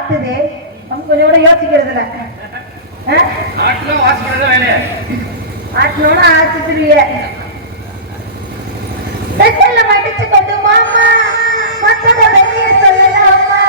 ஆத்துதே நம்ம கொஞ்சம் கூட யோசிக்கிறது இல்ல. ஆட்டணும்னா ஆச்சுருவிய செட்டல்ல மடிச்சு கொண்டு மாமா மத்தத வெளியே சொல்லலாமா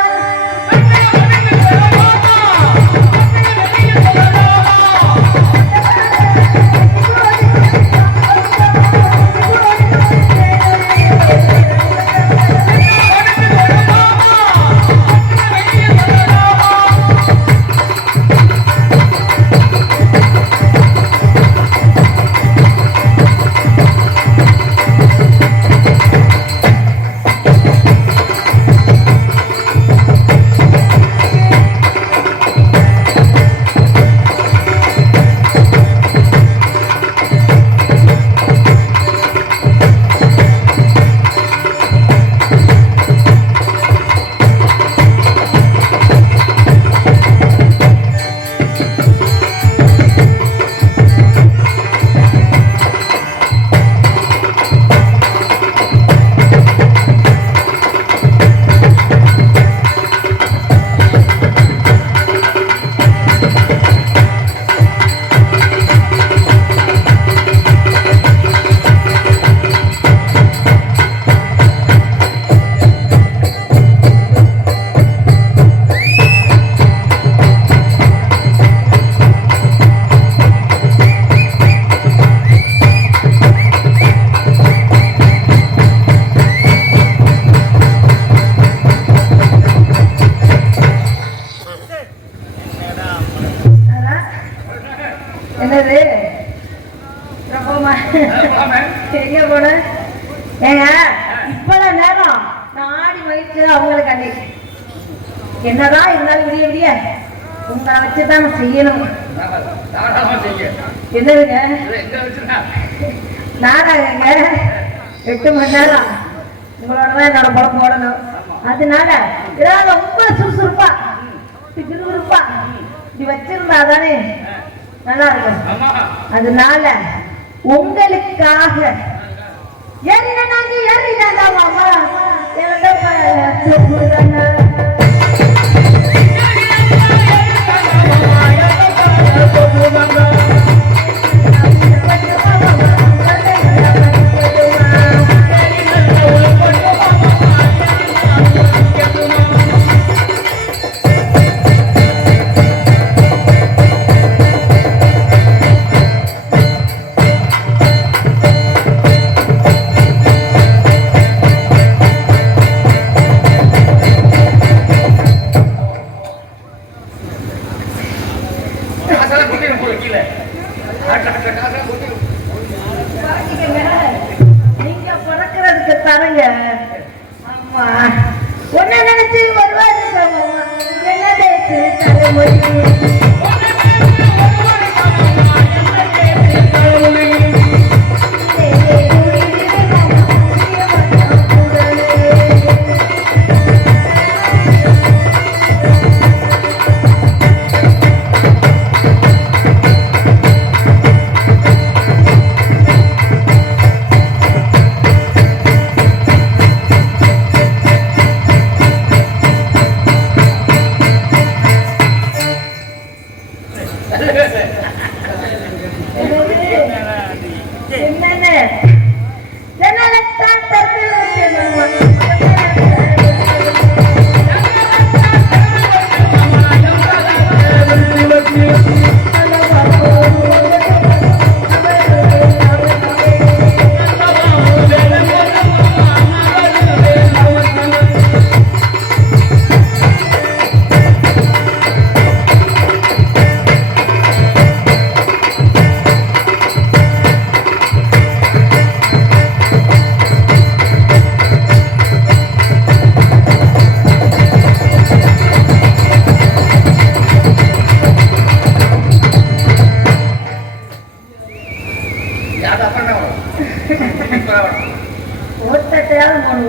எங்க போன ஏங்க இப்பதான் நேரம் நான் ஆடி வயிற்று அவங்களுக்கு அடி என்னதான் இருந்தாலும் விடிய விடிய உங்களை வச்சுதான் செய்யணும். என்னதுங்க நாடாங்க 8 மணி நேரம் உங்களோடதான் என்னோட படம் போடணும். அதனால ஏதாவது ரொம்ப சுறுசுறுப்பா விறுவிறுப்பா இப்படி வச்சிருந்தா தானே நல்லா இருக்கும். அதனால உங்களுக்காக என்ன நாங்க ஏறிதாண்டா மாமா நீங்க பிறக்கிறதுக்கு தரங்க. ஆமா ஒன்ன நினைச்சு வருவாரு என்ன பேச்சு தலைமொழி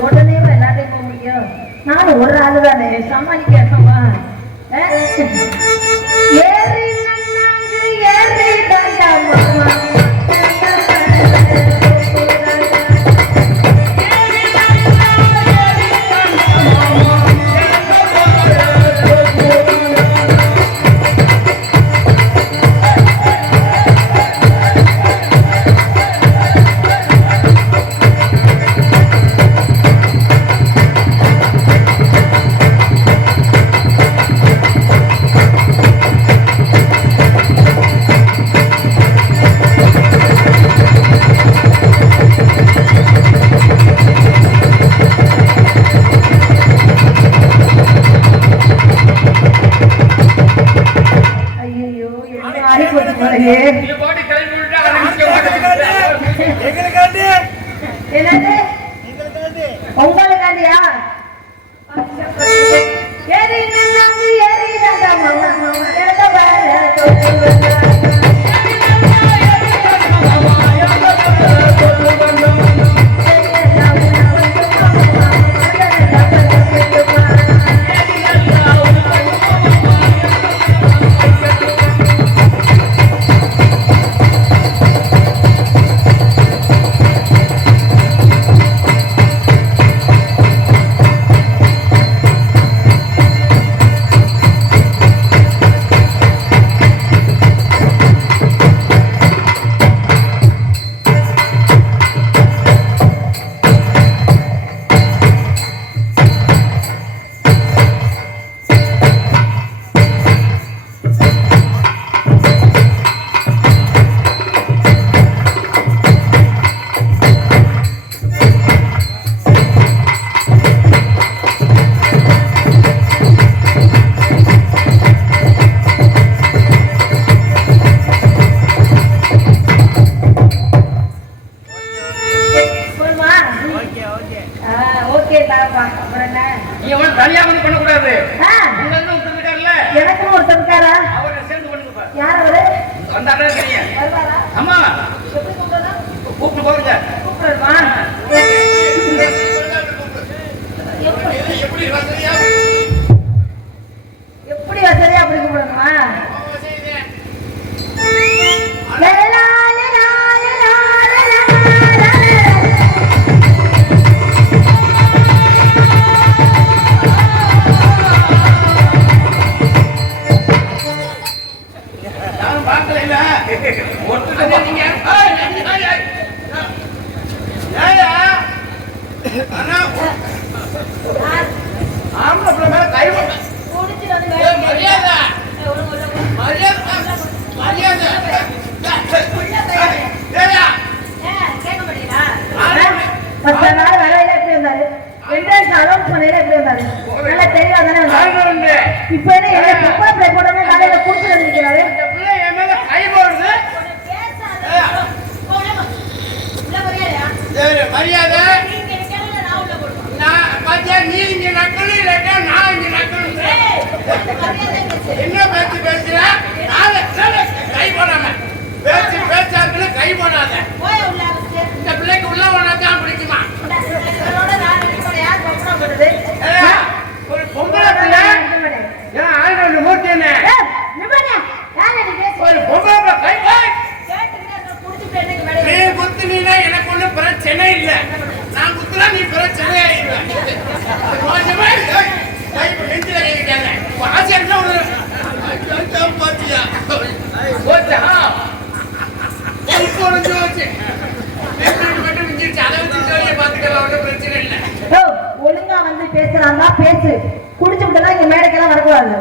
உடனே எல்லாத்தையும் போக முடியும். நானும் ஒரு ஆளு தானே சமாளிக்கணுமா? ஏறி ஏறி தாண்டா என்னது உங்களுக்காண்டியா? ஏறி நல்லாங்க ஏறி நந்தா மாமா மாமா எங்க வர எனக்கும் ஒருத்தர் இருக்காரா? யார் அவரு? அம்மா கூப்பிட்டு போறீங்க. கூப்பிடுமா? எப்படி வசதியா அப்படி கூப்பிடணுமா? இப்ப என்ன போட்டோம்னா காலையில குடிச்சு வந்திருக்கிறாரு. மரியாதை நீங்க நக்கணும் இல்லைன்னா நான் இங்க நக்கணும். என்ன பேச்சு பேசுற? கை போடாம பேச்சு பேச்சாக்குன்னு கை போடாத. இந்த பிள்ளைக்கு உள்ள போனாதான் பிடிக்குமா? ஒரு பொம்பளை பிள்ளை ஆயிரம் மூர்த்தி என்ன ஒரு பொம்பளை கை நீ குத்துனா எனக்கு ஒண்ணும் பிரச்சனை இல்லை. நான் குத்துனா நீ பிரச்சனை ஆயிடுவேன். ஒழுங்கா வந்து பேசுறாங்க பேசு. குடிச்சு விட்டுலாம் இங்க மேடைக்கெல்லாம் வரக்கூடாது.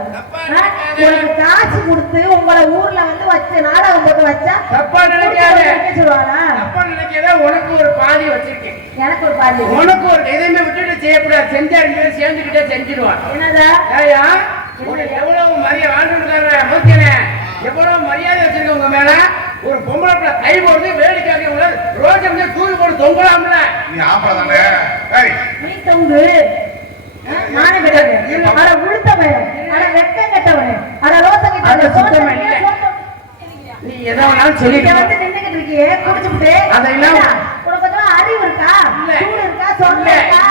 உங்களுக்கு காசு கொடுத்து உங்களை ஊர்ல வந்து வச்சு நாடகம் போட்டு வச்சா தப்பா நினைக்காத சொல்லுவாரா? தப்பா நினைக்காத. உனக்கு ஒரு பாதி வச்சிருக்கேன், எனக்கு ஒரு பாதி. உனக்கு ஒரு எதுவுமே விட்டுட்டு செய்யக்கூடாது. செஞ்சா ரெண்டு சேர்ந்துக்கிட்டே செஞ்சிருவான். என்னதா எவ்வளவு மரியாதை வாழ்ந்துருக்காங்க மூர்த்தினே, எவ்வளவு மரியாதை வச்சிருக்க உங்க மேல. ஒரு பொம்பளை பிள்ளை கை போடுறது வேடிக்கையாக ரோஜை தூக்கி போட்டு தொங்கலாம்ல. நீ ஆம்பளை தானே? நீ தொங்கு. நானே கிடையாது. அட உளுத்தவன், அட வெக்கம் கட்டவன், அட ரோசம் கட்டவன். நீ எதை வேணாலும் சொல்லிட்டு வந்து நின்னுகிட்டு இருக்கியே குடிச்சுட்டு. அதெல்லாம் உனக்கு கொஞ்சம் அறிவு இருக்கா? சூடு இருக்கா? சொன்ன இருக்கா?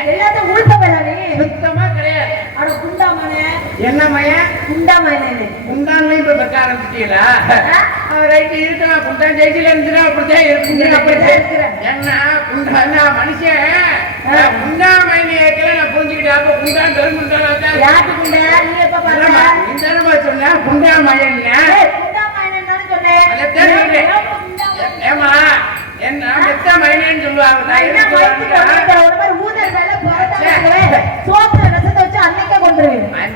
எல்லாத்தையும் உளுத்தவன் நீ. சுத்தமா கிடையாது. அட குண்டாமனே. என்ன மயன்? குண்டாமனே. குண்டான்ல இப்ப பெக்க ஆரம்பிச்சிட்டீங்களா? ரைட்டு இருக்கலாம். குண்டான் ஜெயிச்சில இருந்துன்னா அப்படித்தான் இருக்கு. என்ன குண்டான்னா மனுஷன் குண்டாமயனை ஏற்கல நான் புரிஞ்சுக்கிட்டேன். அப்ப குண்டான் பெருங்குண்டான் யாரு குண்டா? நீ எப்ப பாத்தா? இந்த சொன்ன குண்டாமயன் குண்டாமயன் தானே சொன்னேன். ஏமா என்ன மெத்த மயனேன்னு சொல்லுவாங்க.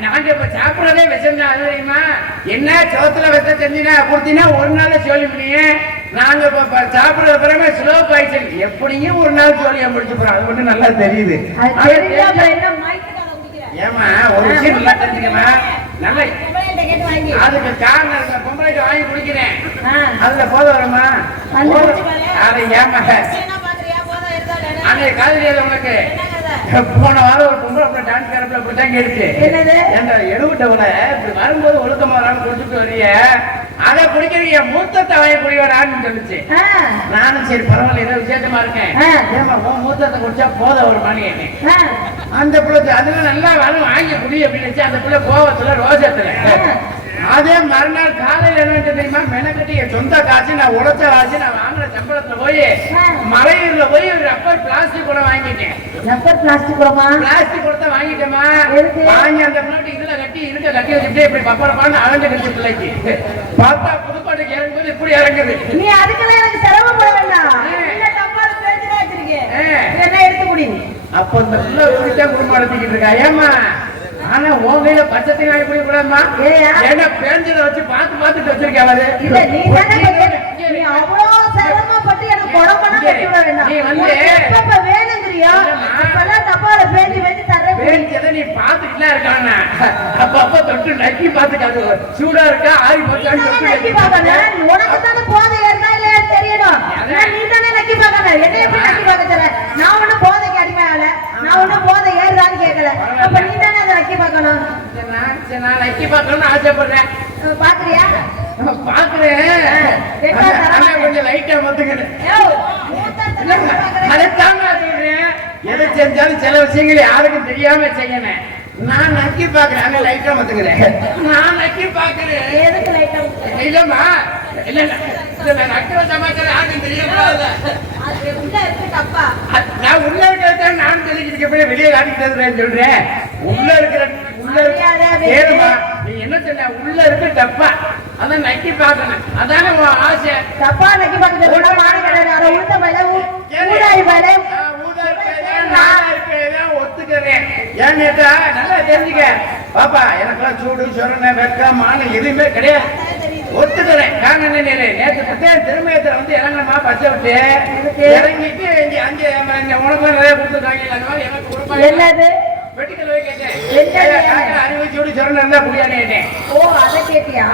நாங்க இப்ப சாப்பிடறதே விஷம் தான். தெரியுமா? என்ன சோத்துல விஷ செஞ்சினா கொடுத்தீங்கன்னா ஒரு நாள் சொல்லி முடியே. நாங்க இப்ப சாப்பிடுற பிறகு ஸ்லோ பாய்ச்சல் எப்படியும் ஒரு நாள் சோழியா முடிச்சு போறோம். அது மட்டும் நல்லா தெரியுது. ஏமா ஒரு விஷயம் நல்லா தெரிஞ்சுக்கமா. நல்ல கேட்ட கேட்டு வாங்கி அதுக்கு காரணம் இருக்கு. பொம்பளைக்கு வாங்கி குடிக்கிறேன். ஆ. அதுல போத வருமா? வந்து குடிச்சு பாரு. அதை ஏமா என்ன பாக்குறியா போதா இருந்தா அன்னைக்கு காதலியது உனக்கு போன வாரம் ஒரு பொம்பளை டான்ஸ் கேரப்ல அப்படித்தான் கேட்டுச்சு. என்னது? என்ற எழுவிட்டவள இப்படி வரும்போது ஒழுக்கமா வரான்னு குடிச்சுட்டு வரிய அதை குடிக்கிறீங்க மூத்தத்தை வாங்கி குடிவரான்னு சொல்லிச்சு. ஆ. நானும் சரி பரவாயில்ல ஏதோ விசேஷமா இருக்கேன். ஆ. ஏமா உன் மூத்தத்தை குடிச்சா போத ஒரு மணி ஆ. அந்த பிள்ளை அதுல நல்லா வரும் வாங்கி குடி அப்படின்னு அந்த பிள்ளை கோவத்துல ரோஷத்துல அதே மறுநாள் காலையில் என்ன தெரியுமா மெனக்கட்டி என் சொந்த காசு நான் உழைச்ச காசு நான் வாங்கின சம்பளத்துல போய் மலையூர்ல போய் ஒரு ரப்பர் பிளாஸ்டிக் கூட வாங்கிட்டேன். ரப்பர் பிளாஸ்டிக் கூடமா? பிளாஸ்டிக் கொடுத்தா வாங்கிட்டேமா. எதுக்கு? வாங்கி அந்த பிள்ளைக்கு இதுல கட்டி இருக்க கட்டி வச்சுட்டு இப்படி பப்பரப்பான்னு அழகு கட்டி பிள்ளைக்கு பார்த்தா புதுக்கோட்டைக்கு இறங்கும்போது இப்படி இறங்குது. நீ அதுக்கெல்லாம் எனக்கு சிரமப்பட வேண்டாம். இல்ல டப்பால பேச்சுதான் வச்சிருக்கேன். என்ன எடுத்து குடி. அப்ப இந்த பிள்ளை இப்படித்தான் குடும்பம் நடத்திக்கிட்டு இருக்கா. ஏமா ஆனா உன் கையில பச்சத்தை வாங்கி குடிக்க கூடாதுமா. ஏன்னா பேஞ்சதை வச்சு பார்த்துட்டு வச்சிருக்கேன். அவரு இல்ல நீ தானே நீ அவ்வளவு சிரமப்பட்டு எனக்கு குழம்புனா கட்டி விட வேண்டாம். நீ வந்து எப்ப வேணுங்கிறியோ இப்பெல்லாம் டப்பால பேசி வச்சு தரேன். பேஞ்சதை நீ பார்த்துட்டுலாம் இருக்கானா அப்ப தொட்டு நக்கி பார்த்துக்காது சூடா இருக்கா ஆறி போச்சான்னு நக்கி பார்க்கணும். உனக்கு தானே போதை ஏறினா இல்லையா தெரியணும். நீ தானே நக்கி பார்க்கணும். என்ன எப்படி நக்கி பார்க்க தர? நான் ஒண்ணும் போதைக்கு அடிமையால நான் ஒண்ணும் போதை ஏறுதான்னு கேட்கல. அப்ப நீ தானே அதை நக்கி பார்க்கணும். நான் நக்கி பார்க்கணும்னு ஆசைப்படுறேன். பாக்குறியா? பாக்குறேன். கொஞ்சம் லைட்டா மத்துக்கிறேன். அதைத்தான் நான் சொல்றேன். எதை செஞ்சாலும் சில விஷயங்கள் யாருக்கும் தெரியாம செய்யணும். நான் நக்கி பாக்குறேன். லைட்டா மத்துக்கிறேன். நான் நக்கி பாக்குறேன். எதுக்கு லைட்டா? இல்லம்மா இல்ல நான் நக்கிற சமாச்சாரம் யாருக்கும் தெரியக்கூடாது. நான் உள்ள இருக்கிறத நான் தெரிஞ்சுக்கிட்டு வெளியே காட்டிக்கிட்டு சொல்றேன். உள்ள இருக்கிற கேளுமா நீ என்ன சொன்ன உள்ள இருக்க டப்பா அதான் நக்கி பார்க்கணும். அதானே உன் ஆசை. டப்பா நக்கி பார்க்கறது கூட மாறி கிடையாது. அத உளுத்த பையில ஊடாரி பையில ஒத்துக்கிறேன். ஏன்னு கேட்டா நல்லா தெரிஞ்சுக்க பாப்பா எனக்கெல்லாம் சூடு சொரணை வெக்கம் மானம் எதுவுமே கிடையாது. ஒத்துக்கிறேன். காரணம் என்ன நேற்று திருமயத்துல வந்து இறங்கணுமா பச்சை விட்டு இறங்கிட்டு அங்கே உனக்கு நிறைய கொடுத்துருக்காங்க. எனக்கு கொடுப்பாங்க என்னது வெட்டிக்கல் போய் கேட்டேன். அறிவுச்சூடு சொரணை இருந்தா குடியானே. ஓ அதை கேட்டியா?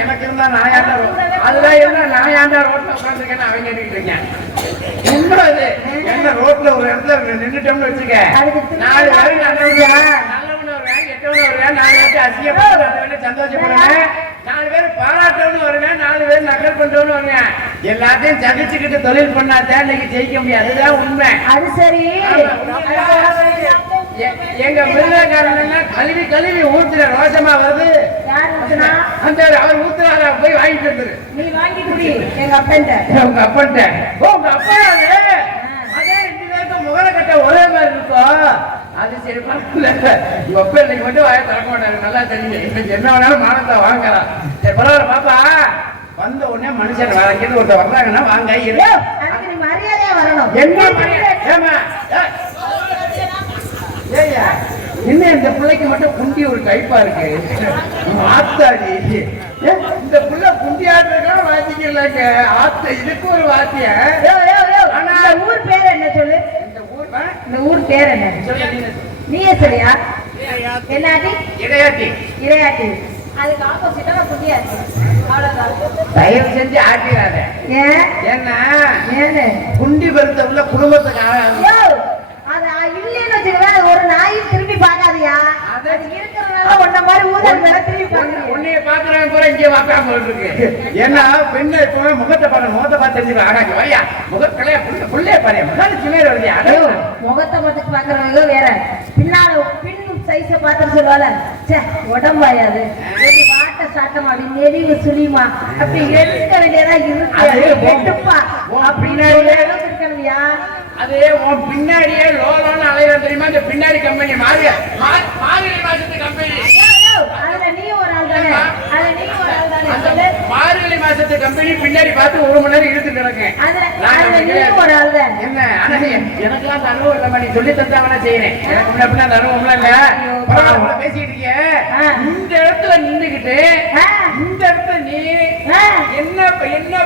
எனக்கு இருந்தா நான் ஏன்டா அதெல்லாம் இருந்தா நான் ஏன்டா ரோட்ல உட்காந்துருக்கேன்னு அவங்க கேட்டுக்கிட்டு இருக்கேன். உண்மை என்ன ரோட்ல ஒரு இடத்துல நின்றுட்டோம்னு வச்சுக்க 4 பேரும் நல்லவனு வருவேன் கெட்டவனு வருவேன் 4 பேருக்கு அசிங்கப்பட்டு சந்தோஷப்படுவேன் 4 பேர் பாராட்டவனு வருவேன் 4 பேர் நக்கல் பண்றவனு வருவேன். எல்லாத்தையும் சகிச்சுக்கிட்டு தொழில் பண்ணாதான் இன்னைக்கு ஜெயிக்க முடியாது. அதுதான் உண்மை. அது சரி. எங்க மிருதக்காரன் கழுவி கழுவி ஊத்துற ரோஷமா வருது. அந்த அவர் ஊத்துறாரு போய் வாங்கிட்டு வந்துரு. நீ வாங்கி குடி எங்க அப்பன்ட்ட. உங்க அப்பன்ட்ட உங்க அப்பா அதே 2 பேருக்கு முகர கட்ட ஒரே மாதிரி இருக்கும். அது சரி பரவாயில்ல. உங்க அப்பா இன்னைக்கு மட்டும் வாய திறக்க மாட்டாரு. நல்லா தெரியுங்க. இன்னைக்கு என்ன வேணாலும் மானத்தை வாங்கலாம். சரி பரவாயில்ல பாப்பா வந்த உடனே மனுஷன் வாங்கிட்டு ஒருத்தர் வர்றாங்கன்னா வாங்க. அதுக்கு நீ மரியாதையா வரணும். ஏமா ஏய்யா என்ன இந்த பிள்ளைக்கு மட்டும் குண்டி ஒரு டைப்பா இருக்கு. ஆத்தாடி இந்த பிள்ளை குண்டி ஆடுறதுக்காக வாத்திக்கலாங்க. ஆத்த இதுக்கு ஒரு வாத்திய. ஆனா ஊர் பேர் என்ன சொல்லு? இந்த ஊர் பேர் என்ன நீயே சரியா? என்னாடி? இடையாட்டி. இடையாட்டி. அதுக்கு ஆப்போசிட்டா குண்டியாச்சு. அவ்வளவுதான். தயவு செஞ்சு ஆட்டிடாத. ஏன்னா குண்டி பெருத்த உள்ள குடும்பத்துக்கு அது இல்லைன்னு வச்சுக்கவே ஒரு நாயும் திரும்பி பார்க்காதியா. அது இருக்கிறதுனால ஒன்ன மாதிரி ஊதல் மேல திரும்பி பார்க்க உன்னைய பாக்குறவன் கூட இங்கே பார்க்காம இருக்கு. ஏன்னா பெண்ணை இப்போ முகத்தை பார்க்கணும். முகத்தை பார்த்து தெரிஞ்சுக்கலாம். ஆகாங்க வையா முகக்கலையா புள்ளைய பாரு முன்னாடி சிலையில வருதியா முகத்தை பார்த்து பாக்குறவங்க வேற பின்னால பின் சைஸ பார்த்து சொல்லுவால உடம்பாயாது வாட்ட சாட்டமா அப்படி நெளிவு சுழிமா அப்படி எடுக்க வேண்டியதா இருக்குப்பா அப்படின்னு இருக்கணும்யா. அது உன் பின்னாடியே லோலோன்னு அலையில தெரியுமா? இந்த பின்னாடி கம்பெனி மாறி மாசத்து கம்பெனி. அதுல நீ ஒரு ஆள் தானே? அதுல நீ ஒரு ஆள் தானே? மார்கழி மாசத்து கம்பெனி பின்னாடி பார்த்து 1 மணி நேரம் இழுத்து கிடக்கேன். அதுல நீ ஒரு ஆள் தான். என்ன ஆனா எனக்கெல்லாம் அந்த அனுபவம் இல்ல. நீ சொல்லி தந்தாவனா செய்யறேன். எனக்கு முன்ன அந்த அனுபவம்லாம் இல்ல. பரவாயில்ல பேசிட்டு இருக்க. இந்த இடத்துல நின்றுகிட்டு இந்த இடத்துல நீ என்ன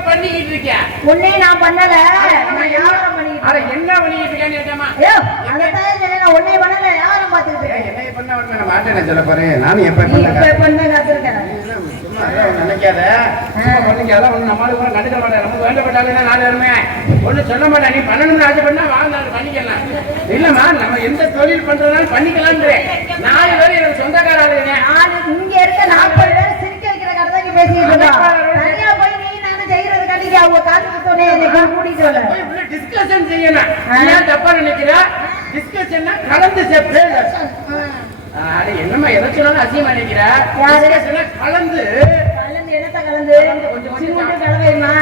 பண்ணிக்கிட்டு இருக்க? உன்னை நான் பண்ணல. என்ன பண்ணிட்டு இருக்கேன்னு கேட்டமா? உன்னை பண்ணல யாரும் பாத்துக்கிட்டு என்ன பண்ண மாட்டேன்னு சொல்ல போறேன். நானும் எப்ப பண்ண காத்திருக்கேன். நினைக்காத அதெல்லாம் ஒண்ணு நம்மளுக்கு கூட கண்டுக்க மாட்டேன். நமக்கு வேண்டப்பட்டாலும் நாலு வருமே ஒண்ணு சொல்ல மாட்டேன். நீ பண்ணணும்னு ஆசைப்பட்டா வாங்க பண்ணிக்கலாம். இல்லம்மா நம்ம எந்த தொழில் பண்றதுனாலும் பண்ணிக்கலாம். 4 பேர் எனக்கு சொந்தக்கார ஆளுங்க. இங்க இருக்க 40 பேர் சிரிக்க வைக்கிற கதை தான் பேசிட்டு இருக்கோம். தனியா போய் நீ நானும் செய்யறது கண்டிக்க அவங்க காசு சொன்னே கூட்டிட்டு வரல. டிஸ்கஷன் செய்யணும். ஏன் தப்பா நினைக்கிற? டிஸ்கஷன்னா கலந்து செப்பே. என்னம்மா எதை சொன்னாலும் அசியமா நினைக்கிற? கலந்து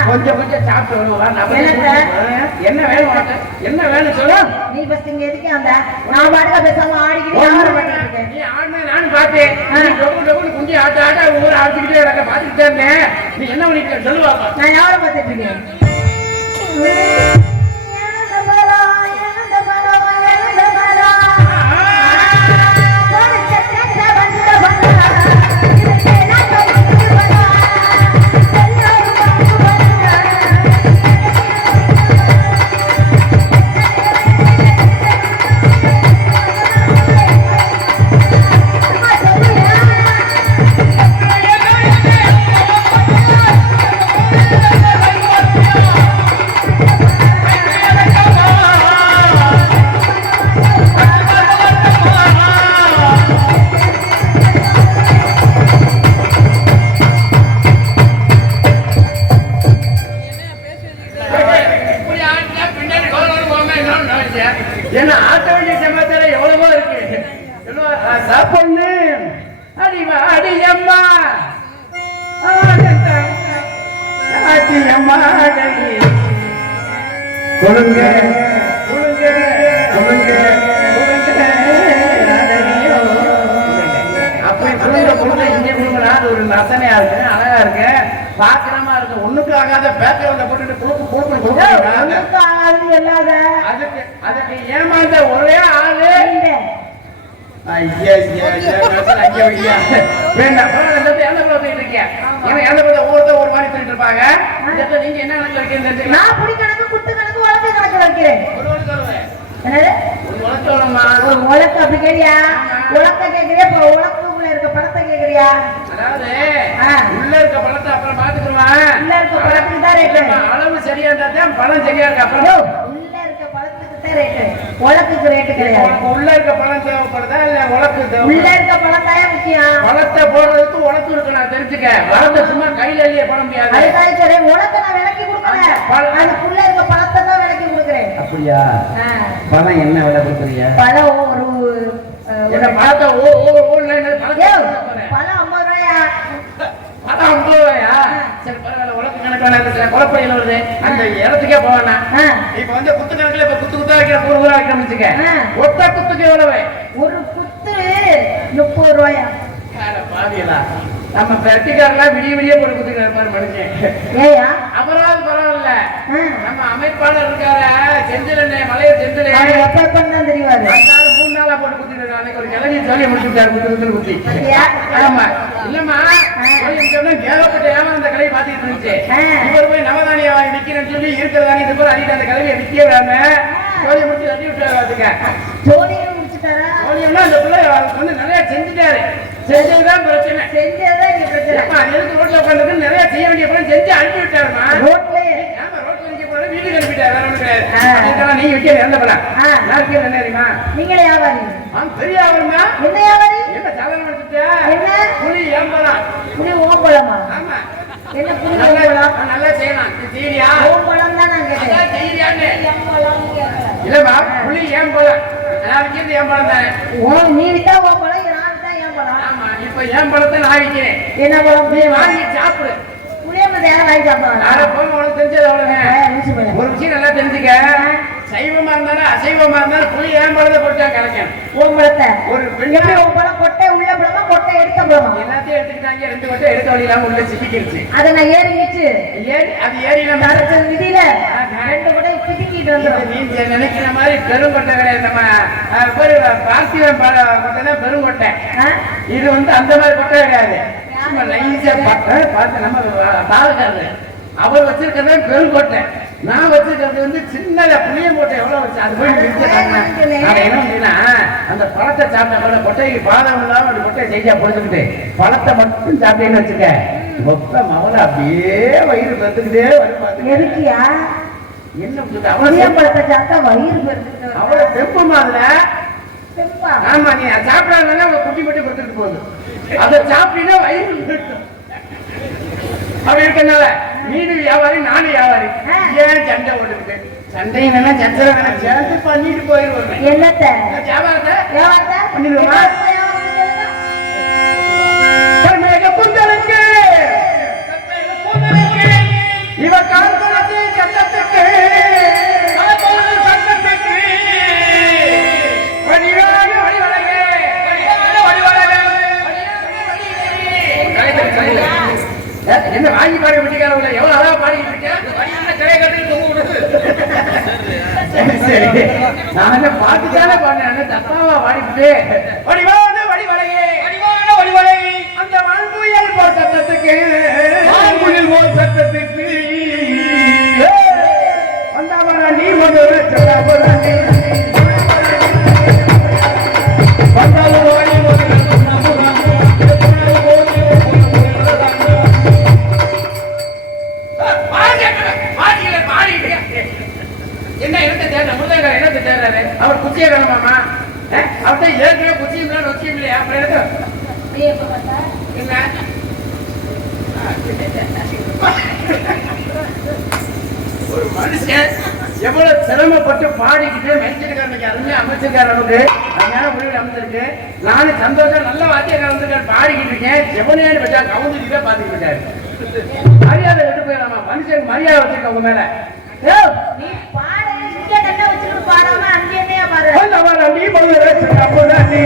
கொஞ்சம் கொஞ்சம் சாப்பிட்டு என்ன வேணும் என்ன வேணும் சொல்லு. நீ ஃபர்ஸ்ட் இங்க எதுக்கு அந்த நான் பாட்டுக்க பேசாம ஆடிக்கிட்டு நீ ஆடுன நானும் பார்த்தேன். குஞ்சி ஆட்ட ஆட்ட ஒவ்வொரு ஆடிக்கிட்டே இருக்க பாத்துக்கிட்டே இருந்தேன். நீ என்ன பண்ணிட்டு சொல்லுவாங்க. நான் யாரை பார்த்துட்டு இருக்கேன். என்ன ஆட்ட வேண்டிய சமாச்சாரம் எவ்வளவோ இருக்கு. சாப்பிடு அடிவா அடியம்மா அடியம்மா கொடுங்க கொடுங்க கொடுங்க அப்படி கொடுங்க கொடுங்க இங்கே கொடுங்கடா. அது ஒரு ரசனையா இருக்கு, அழகா இருக்கு, பாக்கிரமா இருக்கு. ஒண்ணுக்கு ஆகாத பேக்கரவுண்ட போட்டுட்டு அதுக்கு அதுக்கு ஏமாந்த ஒரே ஆளு ஒரு மாதிரி சொல்லிட்டு இருப்பாங்க. நீங்க என்ன கணக்கு வைக்கிறீங்க? நான் புடி கணக்கு குத்து கணக்கு வழக்கு கணக்கு வைக்கிறேன். ஒரு உலக்கு அப்படி கேரியா? உலக்க கேக்குறியா? இப்ப உலக்குள்ள இருக்க பணத்தை கேக்குறியா? அதாவது உள்ள இருக்க பணத்தை அப்புறம் பாத்துக்குவான். உள்ள இருக்க பணத்துக்கு தான் ரேட்டு. அளவு சரியா இருந்தா பணம் சரியா இருக்கு. அப்புறம் உள்ள இருக்க பணத்துக்கு தான் ரேட்டு, உலக்குக்கு ரேட்டு கிடையாது. உள்ள இருக்க பணம் தேவைப்படுதா இல்ல உலக்கு தேவை? உள்ள இருக்க பணம் தான் முக்கியம். பணத்தை போடுறதுக்கு உலக்கு இருக்கு, நான் தெரிஞ்சுக்க. பணத்தை சும்மா கையில இல்லையே போட முடியாது. அதுக்காக சரி உலக்க நான் விலைக்கு கொடுக்கறேன். அதுக்குள்ள இருக்க பணத்தை தான் விலைக்கு கொடுக்கறேன். அப்படியா? பணம் என்ன விலை கொடுக்குறீங்க? பணம் ஒரு பணத்தை பணம் 50 ரூபாயா? பணம் 50 ரூபாயா? சரி பரவாயில்ல. உலக்கு கணக்கான குழப்பம் வருது. அந்த இடத்துக்கே போவேனா? இப்ப வந்து குத்து கணக்குல இப்ப குத்து குத்தா வைக்கிற 100 ரூபாய் வைக்கிறோம் வச்சுக்க. ஒத்த குத்துக்கு எவ்வளவு? ஒரு குத்து 30 ரூபாயா? பாதியலா நம்ம பெட்டிக்காரெல்லாம் விடிய விடிய போட்டு குத்துக்கிற மாதிரி மனுஷன். ஏயா அபராது பரவாயில்ல. நம்ம அமைப்பாளர் இருக்காரு செந்தில மலையர் செந்தில தான் தெரியாது. 3 நாளா போட்டு குத்துட்டு அன்னைக்கு ஒரு கிளவி சொல்லி முடிச்சுட்டாரு குத்து குத்து குத்தி. ஆமா இல்லம்மா ஏகப்பட்ட அந்த கிளவி பாத்துக்கிட்டு இருந்துச்சு. இவர் போய் நவதானிய வாங்கி விற்கிறேன்னு சொல்லி இருக்கிறதானே இது போல அடிக்கிட்டு அந்த கிளவியை விற்கிறாங்க. ஜோலி முடிச்சு தட்டி விட்டாரு. ஜோலியும் முடிச்சுட்டாரா? ஜோலியம்னா அந்த பிள்ளை வந்து நிறைய செஞ்சுட்டாரு. செஞ்சதுதான் பிரச்சனை. செஞ்சதுதான் இங்க பிரச்சனை. எதுக்கு ரோட்ல உட்காந்துருக்கு நிறைய செய்ய வேண்டிய படம் செஞ்சு அனுப்பி விட்டாருமா. ரோட்லயே ரோட்ல நிக்க போற வீட்டுக்கு அனுப்பிட்டாரு. வேற ஒண்ணு கிடையாது. நீங்க விற்க இறந்த படம் நான் என்ன தெரியுமா? நீங்களே வியாபாரி? பெரிய வியாபாரமா? என்ன வியாபாரி? என்ன சாதாரண வச்சுட்ட? என்ன புளி ஏம்பலாம்? புளி ஓம்பளமா? ஆமா. என்ன புளி ஓம்பளம்? நல்லா செய்யலாம். செய்யறியா? ஓம்பளம் தான் நான் கேட்டேன். செய்யறியான்னு இல்லமா புளி ஏம்பளம். நான் விற்கிறது ஏம்பளம் தானே. நீ வித்தா ஓம்பளம், இப்ப என் பழத்தை நான் விற்கிறேன். என்ன பழம்? நீ வாங்கி சாப்பிடு. புளியம்பழத்தை யாரும் வாங்கி சாப்பிடுவாங்க? தெரிஞ்சது அவ்வளவுங்க. ஒரு விஷயம் நல்லா தெரிஞ்சுக்க. சைவமா இருந்தாலும் அசைவமா இருந்தாலும் புளி ஏன் பழத்தை போட்டா கிடைக்கும். ஓம்பழத்தை ஒரு எப்படி ஓம்பழம் கொட்டை உள்ள பழமா கொட்டை எடுத்த பழமா? எல்லாத்தையும் எடுத்துக்கிட்டாங்க. 2 கொட்டை எடுத்த வழியிலாம உள்ள சிக்கிக்கிடுச்சு. அதை நான் ஏறிச்சு அது ஏறின விதியில 2 கொட்டை சிக்கிக்கிட்டு வந்துடும். நீ நினைக்கிற மாதிரி பெருங்கொட்டை கிடையாது. நம்ம பார்த்திவன் கொட்டை தான் பெருங்கொட்டை. இது வந்து அந்த மாதிரி கொட்டை கிடையாது. பார்த்து நம்ம பாலக்காரரு அவர் வச்சிருக்கிறது பெருங்கொட்டை. நான் வச்சிருக்கிறது வந்து சின்னத புளியங்கொட்டை. எவ்வளவு வச்சு அது போய் என்ன அந்த பழத்தை சாப்பிட்ட கொட்டைக்கு பாதம் இல்லாம ஒரு கொட்டையை செய்யா பொறுத்துக்கிட்டு பழத்தை மட்டும் சாப்பிட்டேன்னு வச்சுக்க மொத்த மவள அப்படியே வயிறு பெருத்துக்கிட்டே வரும். எதுக்கியா? என்ன பழத்தை சாப்பிட்டா வயிறு பெருத்துக்கிட்டு அவ்வளவு தெப்பமா அதுல. தெப்பா? ஆமா, நீ சாப்பிடாதனால அவ குட்டி குட்டி கொடுத்துட்டு போகுது. அதை சாப்பிட்டீங்கன்னா வயிறு பெருக்கும். அப்படி இருக்கனால நீனு வியாபாரி நானும் வியாபாரி. ஏன் சண்டை ஓடுது? சண்டை வேணா சத்திரம் வேணா சேர்த்து பண்ணிட்டு போயிடுவேன். என்னத்த வியாபாரத்தை வியாபாரத்தை பண்ணிடுவோமா? இவ கால்களுக்கு சட்டத்துக்கு என்ன வாங்கி பாடி விட்டுக்காரங்கள எவ்வளவு அழகா பாடிக்கிட்டு இருக்கேன். சரி, நான் என்ன பாட்டுக்கான பாடினேன், தப்பாவா பாடிக்கிட்டு வடிவான வடிவலையே வடிவான வடிவலை அந்த வாழ்வுயல் போர் சட்டத்துக்கு வாழ்வுயல் போர் சட்டத்துக்கு வந்தவரா நீ முதல்ல சொல்லவரா நீ வந்தாலும் வாடி முதல்ல என்ன இடத்தை தேடுற முருகன் இடத்தை தேடுறாரு. அவர் குச்சியை வேணுமாமா? அவர்கிட்ட ஏற்கனவே குச்சியும் இல்லை நொச்சியும் இல்லையா? அப்புறம் என்ன ஒரு மனுஷன் எவ்வளவு சிரமப்பட்டு பாடிக்கிட்டு மென்சிருக்காரு அருமையா அமைச்சிருக்காரு. நமக்கு அதனால முடிவில் அமைச்சிருக்கு. நானும் சந்தோஷம் நல்ல வாத்தியக்கார வந்திருக்காரு பாடிக்கிட்டு இருக்கேன். எவனையானு வச்சா கவுந்துக்கிட்டே பாத்துக்கிட்டு இருக்காரு. மரியாதை விட்டு போயிடலாமா? மனுஷனுக்கு மரியாதை வச்சிருக்க உங்க மேல. நீ பாரு, இங்க கண்ண வச்சுட்டு பாடாம அங்க என்னையா பாரு. வந்தவரா நீ முதல்ல சொல்லவரா நீ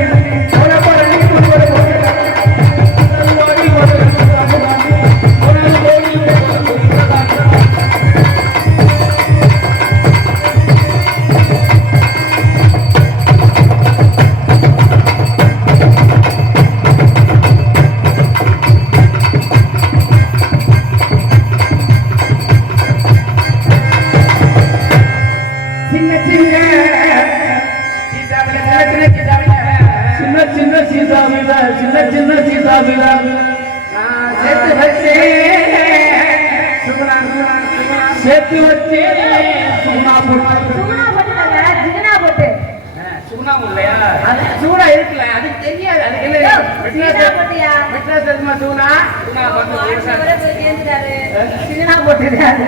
வந்தவரா நீ முதல்ல சேர்த்து வச்சு சுகுணா போட்டு சுகுணா போட்டுக்கங்க, ஜிகனா போட்டு. சுகுணா இல்லையா? அது சுகுணா இருக்குல்ல, அதுக்கு தெரியாது. அதுக்கு என்ன ஜிகனா போட்டியா? விட்னஸ் தெரியுமா? சுகுணா சுகுணா போட்டு கேந்துட்டாரு. ஜிகனா போட்டுட்டாரு.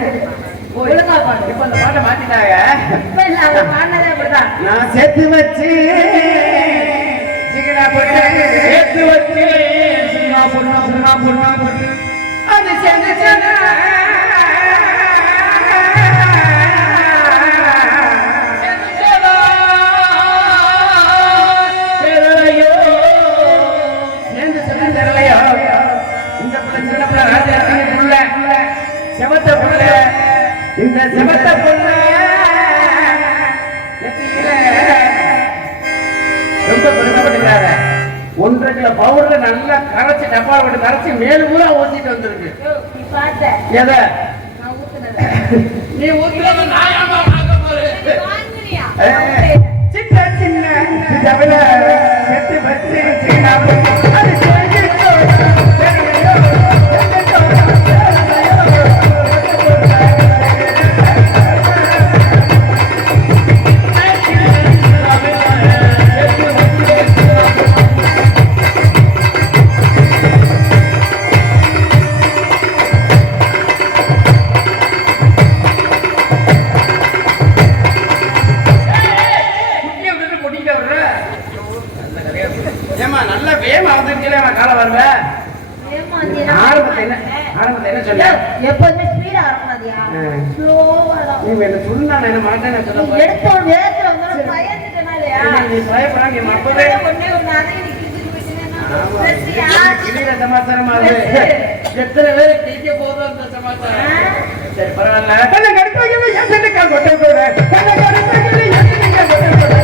ஒழுங்கா பாடு. இப்ப அந்த பாட்டை மாத்திட்டாங்க. இப்ப இல்ல, அவங்க பாடினதே அப்படிதான். நான் சேர்த்து வச்சு சிகனா போட்டு சேர்த்து வச்சு சுகுணா பொண்ணா சுகுணா பொண்ணா போட்டு அது சேர்ந்து சேர்ந்து செவத்த புள்ள இந்த செவத்த புள்ள ரொம்ப பெருமைப்பட்டுக்கிறாங்க. 1.5 கிலோ பவுடர் நல்லா கரைச்சி டப்பா விட்டு கரைச்சி மேலும் பூரா ஊத்திட்டு வந்திருக்கு. நீ பார்த்த எதை நான் ஊத்துனத நீ ஊத்துறது நான் ஏமா வாங்க போறேன்? வாங்குறியா? சின்ன சின்ன ஜவல செத்து வச்சு சீனா அது செஞ்சிட்டோ எப்போதுமே ஸ்பீடா வரக்கூடாதியா? ஸ்லோவா நீ என்ன சொன்னா என்ன மாட்டேன்னு சொல்ல எடுத்த வேகத்துல வந்து பயந்துட்டனாலயா? நீ பயப்படா நீ அப்பவே ஒண்ணே ஒண்ணு அதை நீ கிழிச்சிட்டு போயிட்டேனா? கிளியில சமாச்சாரமா அது எத்தனை பேர் கிழிக்க போதும் அந்த சமாச்சாரம். சரி பரவாயில்ல. கண்ண கடுப்பாகவே என் சண்டைக்கா கொட்ட போறேன். கண்ண கடுப்பாகவே என் சண்டைக்கா கொட்ட போறேன்.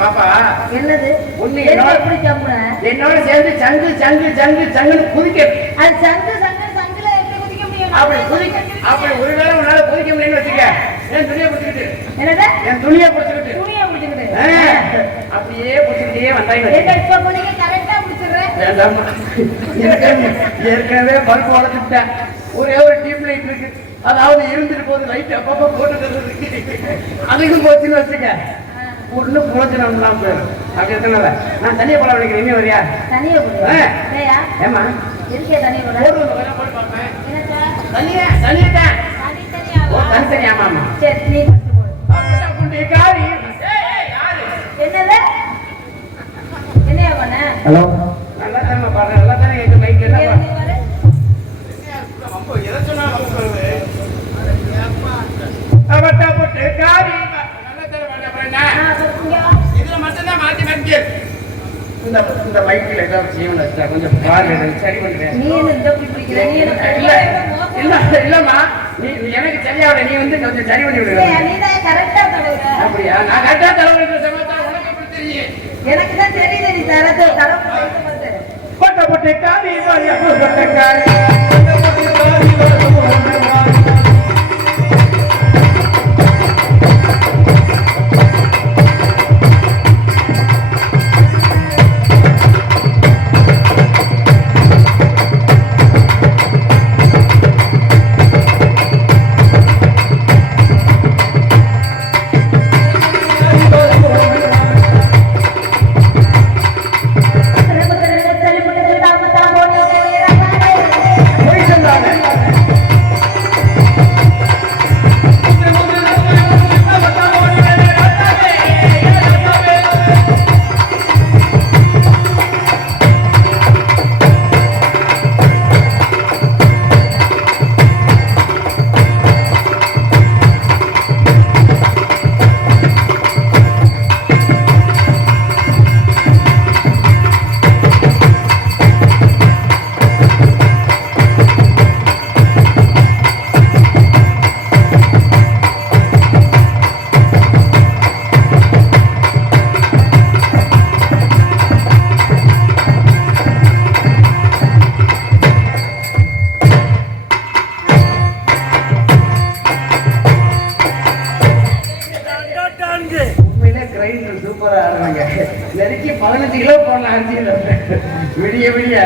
பாப்பா என்னது உன்னை என்ன எப்படி சம்புன என்னோட சேர்ந்து சங்கு சங்கு சங்கு சங்குன்னு குதிக்க. அது சங்கு சங்கு சங்குல எப்படி குதிக்க முடியும்? அப்படி குதிக்க. அப்படி ஒருவேளை உன்னால குதிக்க முடியும்னு வச்சுக்க, என் துணியை பிடிச்சிக்கிட்டு. என்னது? என் துணியை பிடிச்சிக்கிட்டு. துணியை பிடிச்சிக்கிட்டு அப்படியே பிடிச்சிக்கிட்டே வந்தாங்க. என்ன இப்ப குதிக்க கரெக்டா பிடிச்சிடுறேன். வேண்டாமா, ஏற்கனவே பல்பு வளர்த்துட்டேன். ஒரே ஒரு டியூப் லைட் இருக்கு, அதாவது இருந்துட்டு போகுது, லைட் அப்பப்போ போட்டு அதுக்கும் போச்சுன்னு வச்சுக்க, ஒண்ணு புரோஜனம் தான் போயிடும். அப்படி இருக்கனால நான் தனியா போல நினைக்கிறேன். இனிமே வரியா? தனியா போடு. ஏமா இருக்கே தனியா போட. போட்டு பார்ப்பேன். என்னடா? தனியா தனியா தனியா தனித்தனியா? ஆமா. சரி நீ ஃபர்ஸ்ட் போடு. காரி என்னது? என்னையா பண்ண? ஹலோ, நல்லா தானே பாடுறேன், நல்லா தானே எங்க மைக் என்ன எதை சொன்னா போட்டு காரி நல்லா தானே பண்ண. இதுல மட்டும்தான் மாத்தி மாத்தி இந்த மைக்கில் ஏதாவது ஜீவன் வச்சா கொஞ்சம் பாருங்க, சரி பண்றேன். நீ என்ன இந்த இப்படி பிடிக்கிற? நீ என்ன இல்ல இல்ல இல்லம்மா, நீ எனக்கு சரியாவிட, நீ வந்து கொஞ்சம் சரி பண்ணி விடுங்க. நீ தான் கரெக்டா தடவுற. அப்படியா? நான் கரெக்டா தடவுற சமயத்தான் உனக்கு எப்படி தெரியும்? எனக்கு தான் தெரியல நீ தரது தடவு வந்து பட்ட காரி பட்ட காரி சூப்பரா ஆடுறாங்க. நெருக்கி 15 கிலோ போடலாம் அரிசியில் விடிய விடிய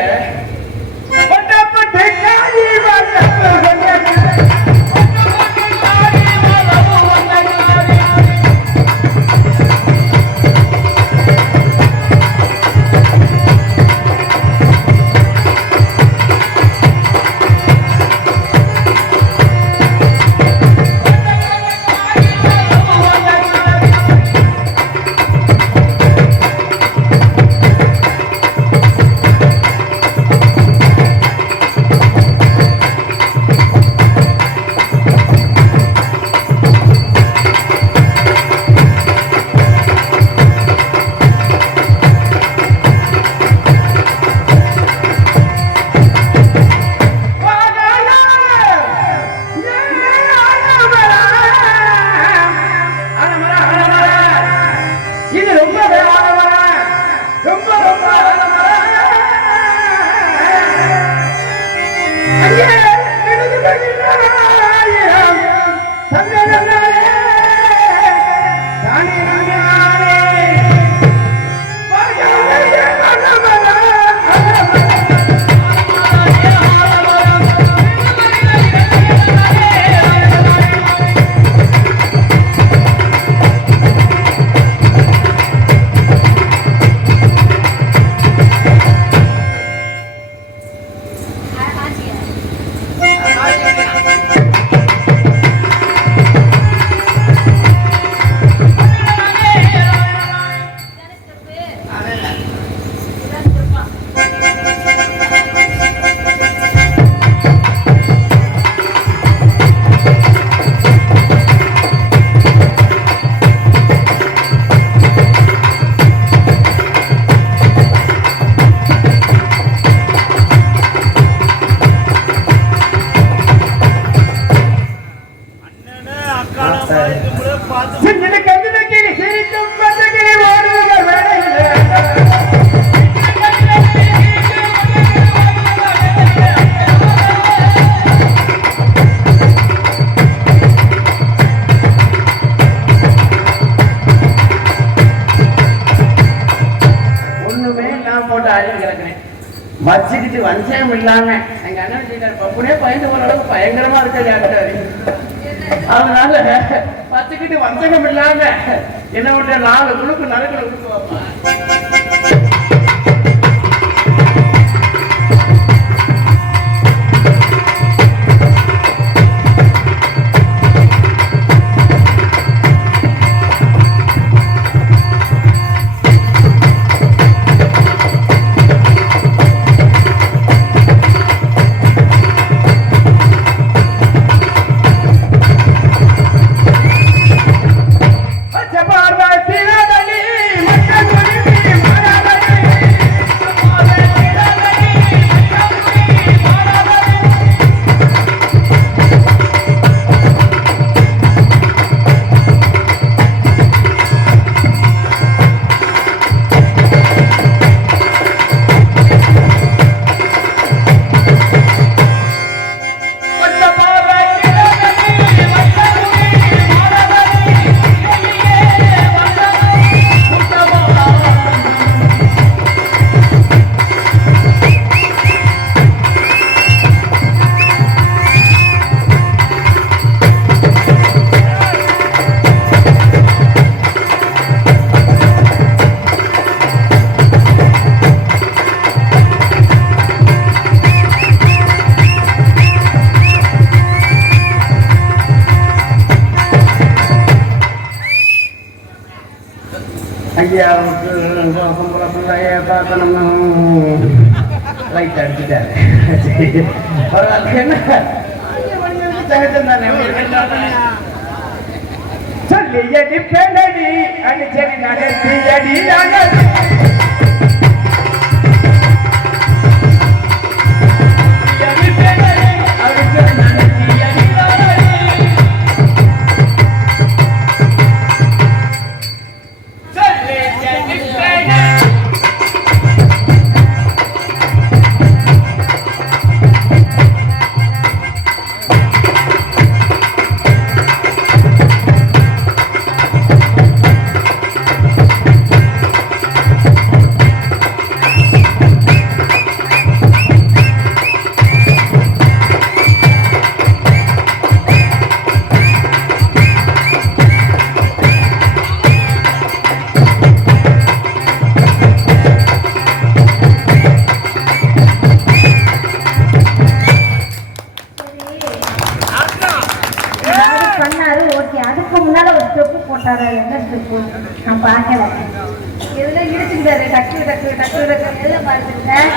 வச்சுக்கிட்டு வஞ்சகம் இல்லாம எங்க அண்ணன் சொல்லிட்டாரு, பப்புனே பயந்து போற அளவுக்கு பயங்கரமா இருக்காரு. அதனால வச்சுக்கிட்டு வஞ்சகம் இல்லாம என்ன பண்ற 4 குழுக்கு நறுக்கணும் கொடுக்குவாப்பா. ஐயாவுக்கு பிள்ளைய பார்க்கணும் லைட் அடிச்சுட்டாரு. என்ன சொல்லியடி பெண்ணடி அடிச்சடி நடத்தியடி நான் பார்க்கல. எதுல இடிச்சுக்கிட்டாரு, டக்கு டக்கு டக்கு டக்கு எல்லாம் பார்த்துக்கிட்டேன்.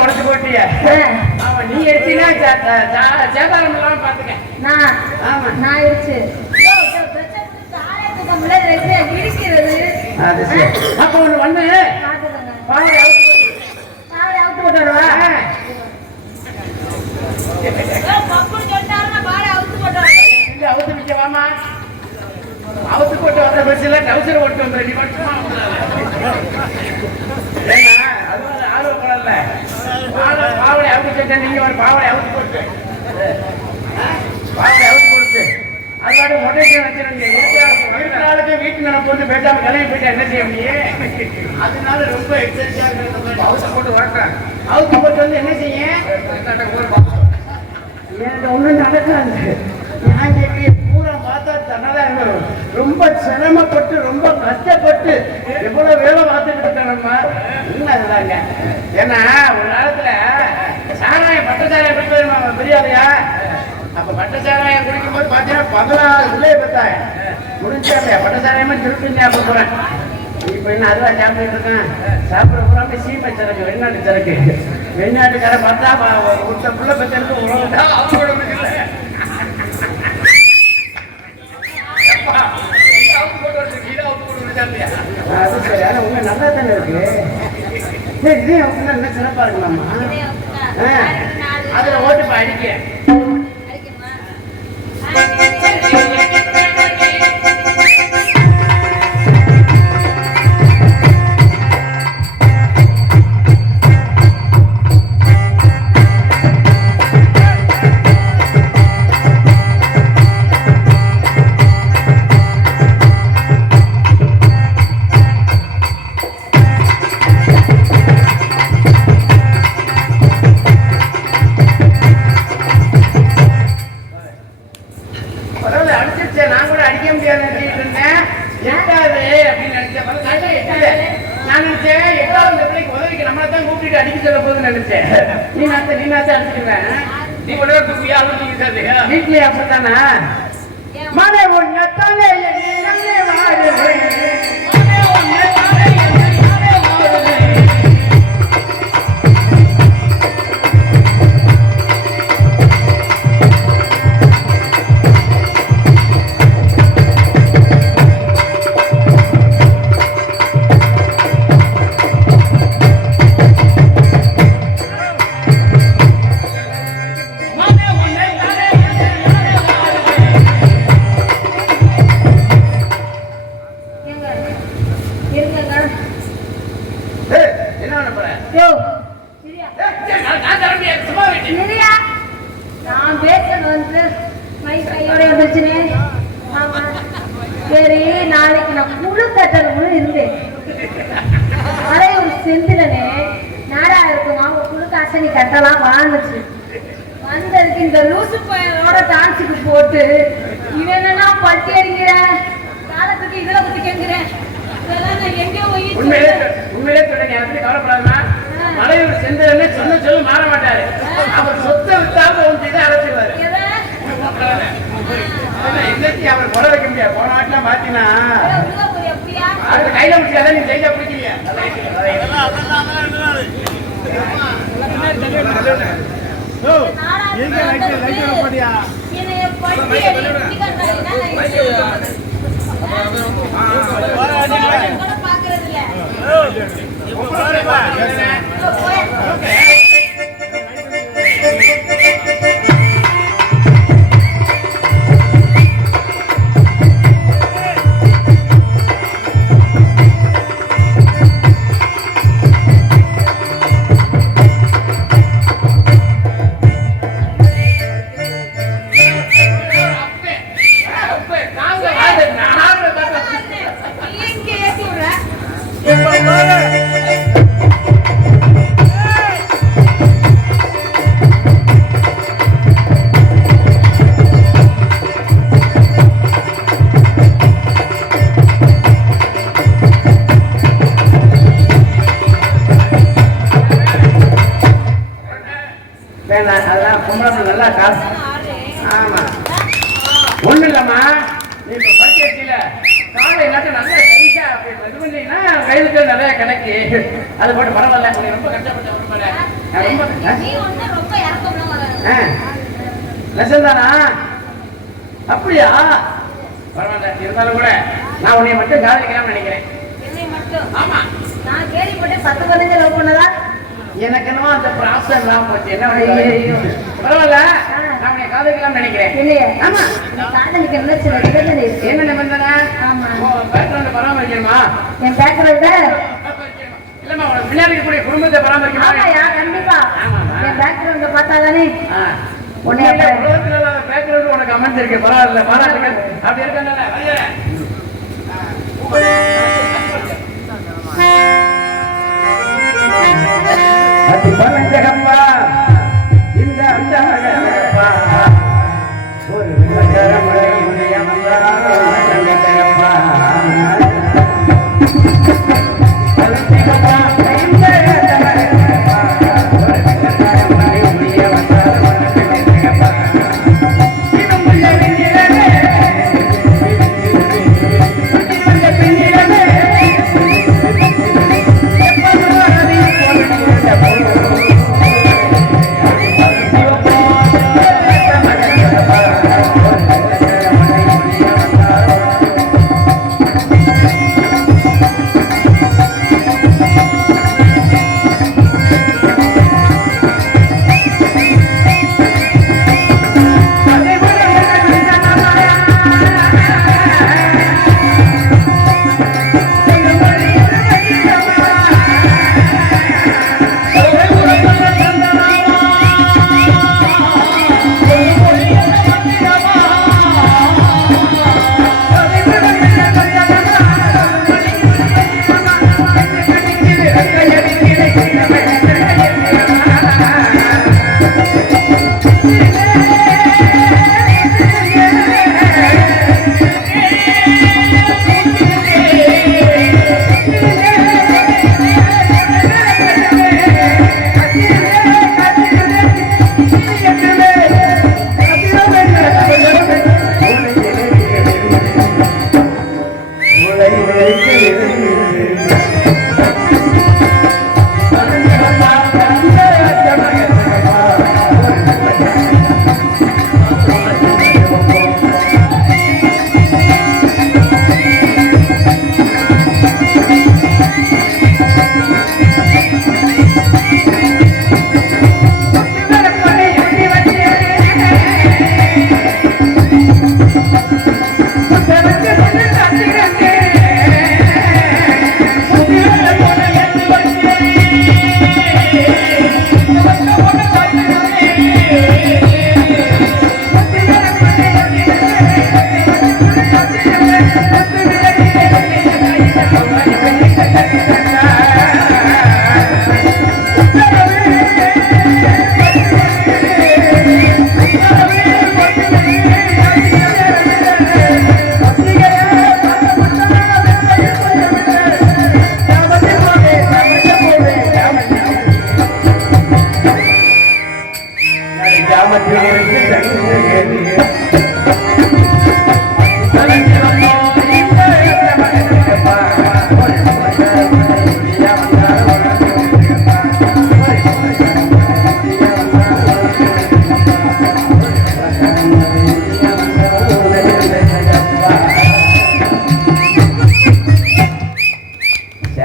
உடச்சு போட்டியா? நீ எடுத்தீங்கன்னா சேதாரம் இல்லாம பாத்துக்கேன். நான் இடிச்சு இடிக்கிறது. அப்ப ஒண்ணு பண்ணு, பாவடை அவுத்து போட்டுருவா. அவுத்து நிக்கவாமா, அவுத்து போட்டு வந்த பஸ்ல டவுசர் ஓட்டு வந்து நீ மட்டும் ஆளு போடல. பாவடை அவுத்து சொல்லிட்டேன், நீங்க ஒரு பாவடை அவுத்து போட்டு பாவடை அவுத்து போட்டு அதோட மொட்டைக்கு வச்சிருந்தீங்க. வீட்டு நினைப்பு போட்டு பேசாம கிளம்பி போயிட்டா என்ன செய்ய முடியும்? அதனால ரொம்ப எக்ஸசைஸா அவுத்து போட்டு வரட்டேன். அவுத்து போட்டு வந்து என்ன செய்ய எனக்கு ஒண்ணும் நடக்காது. நான் கேட்க பூரா பார்த்தா தன்னதான் ரொம்ப சிரமப்பட்டு ரொம்ப கஷ்டப்பட்டு எவ்வளவு வேலை பார்த்துட்டு இருக்கோம் நம்ம. இன்னும் அதுதாங்க. ஏன்னா ஒரு காலத்துல சாராயம் பட்டசாராயம் குடிப்பது தெரியாதையா? அப்ப பட்டசாராயம் குடிக்கும் போது பாத்தீங்கன்னா 14 பிள்ளைய பார்த்தாங்க முடிஞ்சாங்க. பட்டசாராயமா திருப்பி அப்ப போறேன். இப்ப என்ன அதுவா சாப்பிட்டு இருக்கேன். சாப்பிட பூராமே சீமை சரக்கு, வெளிநாட்டு சரக்கு. வெளிநாட்டுக்கார பார்த்தா ஒருத்த புள்ள பத்திருக்கு உணவுட்டா அவங்களோட அது சரி. ஆனா உங்க நல்லா தானே இருக்கு. சரி, இதே என்ன சிறப்பா இருக்கலாமா? அதுல ஓட்டு அடிக்க இல்ல நான் நினைச்சேன் எட்டாவது இந்த பிள்ளைக்கு உதவிக்கு நம்மளை தான் கூப்பிட்டு அடிக்க சொல்ல போகுதுன்னு நினைச்சேன். நீ நாத்த அடிச்சுக்குவேன். நீ கொண்டு தூக்கியா அழுத்திக்காது வீட்லயே அப்படித்தானா? மழை ஒன்னத்தானே நானே வாழுவேன். மழை ஒன்னத்தானே நானே வாழுவேன். சரி, நாளைக்கு நான் முழு கட்டணம்னு இருந்தேன். அதே ஒரு செந்திலனே நாடா இருக்குமா ஒரு குழு காசை நீ கட்டலாம் வாங்குச்சு. வந்ததுக்கு இந்த லூசு பையனோட டான்ஸுக்கு போட்டு இவன் என்னன்னா பட்டி அடிக்கிற காலத்துக்கு இதுல பத்தி கேட்கிறேன். இதெல்லாம் நான் எங்கேயோ உண்மையிலே சொல்றேன், எனக்கு கவலைப்படாதா. மலையூர் செந்திலனே சொன்ன சொல்ல மாற மாட்டாரு. அவர் சொத்தை வித்தாலும் ஒன்று இதை அழைச்சிருவாரு. அவர் கொலை வைக்க முடியாது. போன வாட்டிலாம் பாத்தீங்கன்னா கையில முடிச்சாதான் நீ ஜெயிச்சா பிடிக்கலையா? அதெல்லாம் பொம்பளை நல்லா காசு. ஆமா ஒண்ணு இல்லம்மா, நீ இப்ப பட்டி அடிக்கல காலை எல்லாத்தையும் நல்லா கைசா இது பண்ணீங்கன்னா கைதுக்கு நிறைய கணக்கு. அது போட்டு பரவாயில்ல, நீ ரொம்ப கஷ்டப்பட்ட நெசந்தானா? அப்படியா? பரவாயில்ல, இருந்தாலும் கூட நான் உன்னை மட்டும் காதலிக்கலாம்னு நினைக்கிறேன். ஆமா, நான் கேள்விப்பட்டேன் 10-15 லவ் பண்ணதா. எனக்கு என்னவோ அந்த ப்ராசஸ் எல்லாம் போச்சு. என்ன பரவாயில்ல, நான் உன்னை காதலிக்கலாம்னு நினைக்கிறேன். இல்லையா? ஆமா, காதலிக்க சில நிபந்தனை. என்ன நிபந்தனை? ஆமா, பேக்ரவுண்ட் பராமரிக்கணுமா? என் பேக்ரவுண்ட் இல்லம்மா, உனக்கு பின்னாடி இருக்கக்கூடிய குடும்பத்தை பராமரிக்கணுமா? ஆமாயா, கண்டிப்பா. என் பேக்ரவுண்ட் பார்த்தாதானே உலகத்துல பேக்ரவுண்ட் உனக்கு அமைஞ்சிருக்கு. பரவாயில்ல, பாராட்டுகள். அப்படி இருக்கனால அதி பரஞ்சகப்பா இந்த அண்டமகப்பா ஒரு விமகரமலை உதயமங்கா சங்ககப்பா பரஞ்சகப்பா இந்த அண்டமகப்பா ஒரு விமகரமலை உதயமங்கா சங்ககப்பா இன்னும் முன்னேறினே இந்த பின்னிரமே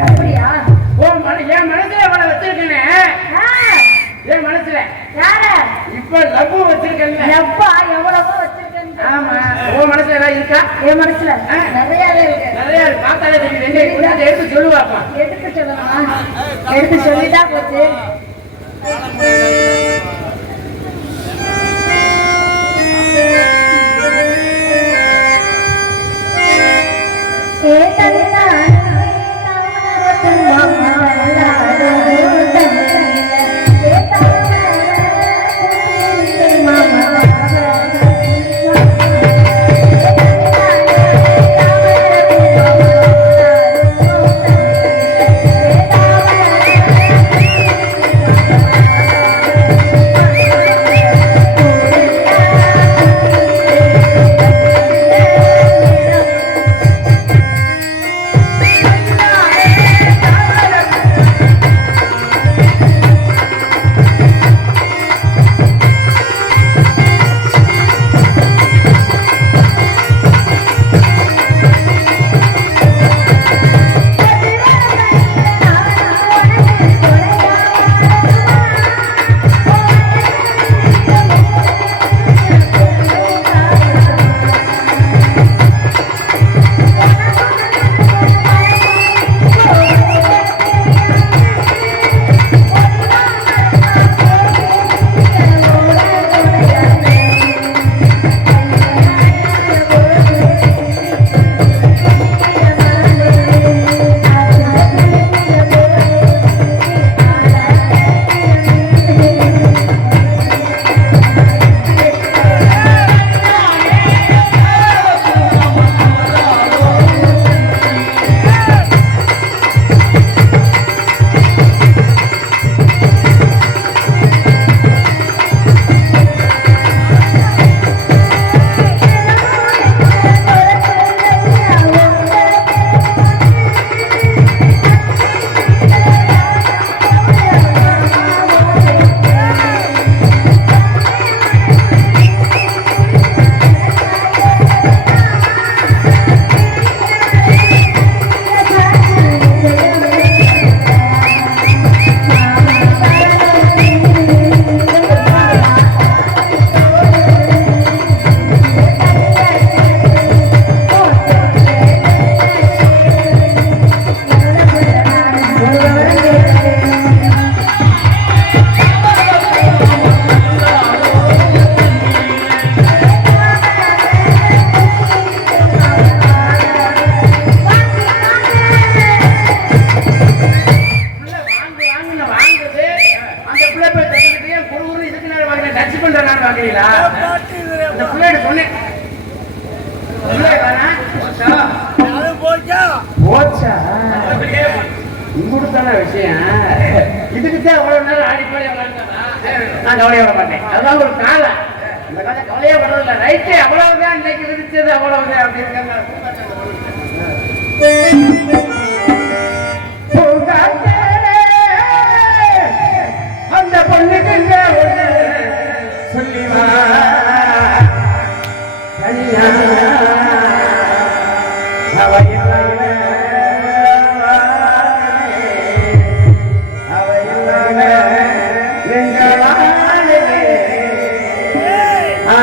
அப்படியா? என் மனசுல அவளை வச்சிருக்கேனே, என் மனசுல யாரு இப்ப லவ்வு வச்சிருக்கேன். எப்பா எவ்வளவோ வச்சிருக்கேன். ஆமா, உன் மனசுல ஏதாவது இருக்கா? என் மனசுல நிறையவே இருக்கு. நிறைய பார்த்தாலே தெரியும். எடுத்து சொல்லுவாப்பா. எடுத்து சொல்லணுமா? எடுத்து சொல்லிட்டா போச்சு. இதுக்குதான் அவ்வளவு நேரம் ஆடிப்பாடி நான் கவலைய விட மாட்டேன். அதான் ஒரு காலம். இந்த காலம் கவலையே படுறதில்ல. ரைட்டு அவ்வளவுதான் இன்னைக்கு விதிச்சது, அவ்வளவுதான் அப்படின்னு அந்த பொண்ணுக்கு சொல்லிவா ஆ